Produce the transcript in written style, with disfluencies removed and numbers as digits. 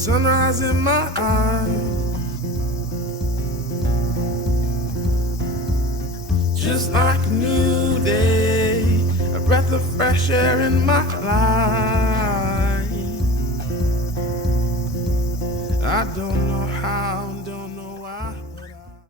Sunrise in my eyes, just like a new day, a breath of fresh air in my life. I don't